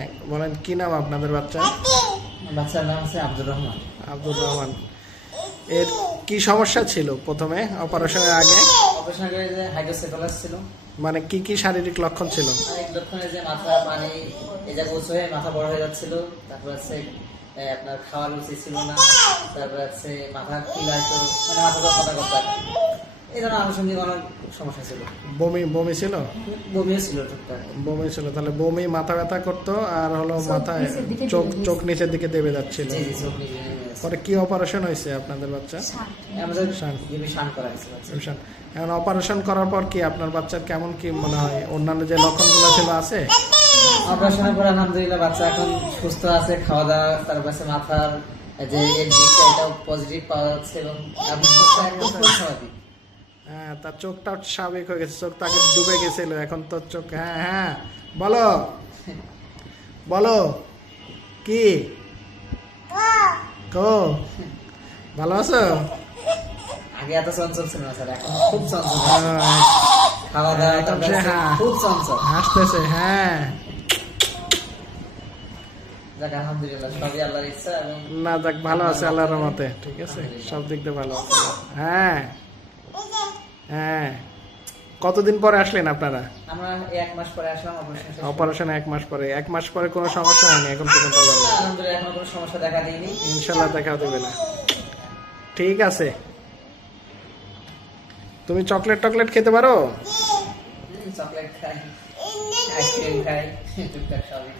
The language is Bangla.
হ্যাঁ বলেন, কি নাম আপনাদের বাচ্চা? বাচ্চার নাম আছে আব্দুর রহমান। আব্দুর রহমান। এর কি সমস্যা ছিল প্রথমে অপারেশনের আগে? অপারেশন আগে যে হাইড্রোসেফালাস ছিল। মানে কি কি শারীরিক লক্ষণ ছিল? অনেক লক্ষণে যে মাথা পানি এই জায়গায় উঁচু হয়ে মাথা বড় হয়ে যাচ্ছিল, তারপর হচ্ছে আপনার খাওয়ার উচিত ছিল না, তারপর হচ্ছে মাথা কিলাইতো, মানে মাথা কথা কথা এই ধরনের আনুষঙ্গিক অনেক সমস্যা ছিল। বমি বমি ছিল? বমিও ছিল টুকটাক। বমি ছিল, তাহলে বমি, মাথা ব্যথা করতো, আর হলো মাথায় চোখ চোখ নিচের দিকে দেবে যাচ্ছিল। জি জি, চোখ নিচে নেমে গেছে। পরে কি অপারেশন হয়েছে আপনাদের বাচ্চা? আমাদের শান। শান করা হয়েছে বাচ্চা। অপারেশন। এখন অপারেশন করার পর কি আপনার বাচ্চার কেমন কি মনে হয়? অন্যান্য যে লক্ষণগুলো ছিল আছে? অপারেশনের পর আলহামদুলিল্লাহ বাচ্চা এখন সুস্থ আছে, খাওয়া দাওয়া, তার কাছে মাথার যে এর দিকটা এটাও পজিটিভ পাওয়া যাচ্ছে এবং এখন সুস্থ একদম স্বাভাবিক। হ্যাঁ, তার চোখটা স্বাভাবিক হয়ে গেছে, চোখ তাকে ডুবে গেছিল, এখন তোর চোখ। হ্যাঁ হ্যাঁ, বলো বলো কি কো, ভালো আছো? আগে এত চঞ্চল ছিল না স্যার, এখন খুব চঞ্চল। হ্যাঁ, খাওয়া দাওয়া তার কাছে হ্যাঁ। খুব চঞ্চল। হাসতেছে। হ্যাঁ, যাক আলহামদুলিল্লাহ, সবই আল্লাহর ইচ্ছা এবং না যাক, ভালো আছে আল্লাহর রহমতে, ঠিক আছে, সব দিক দিয়ে ভালো আছে। হ্যাঁ হ্যাঁ। কতদিন পরে আসলেন আপনারা? আমরা 1 মাস পরে আসলাম অপারেশন শেষে। অপারেশন 1 মাস পরে? 1 মাস পরে কোনো সমস্যা হয়নি এখন পর্যন্ত? আলহামদুলিল্লাহ এখনো কোনো সমস্যা দেখা দেয়নি। ইনশাল্লাহ দেখা দেবে না। ঠিক আছে। তুমি চকলেট টকলেট খেতে পারো? চকলেট খাই, আইসক্রিম খাই, টুকটাক সবই খাই।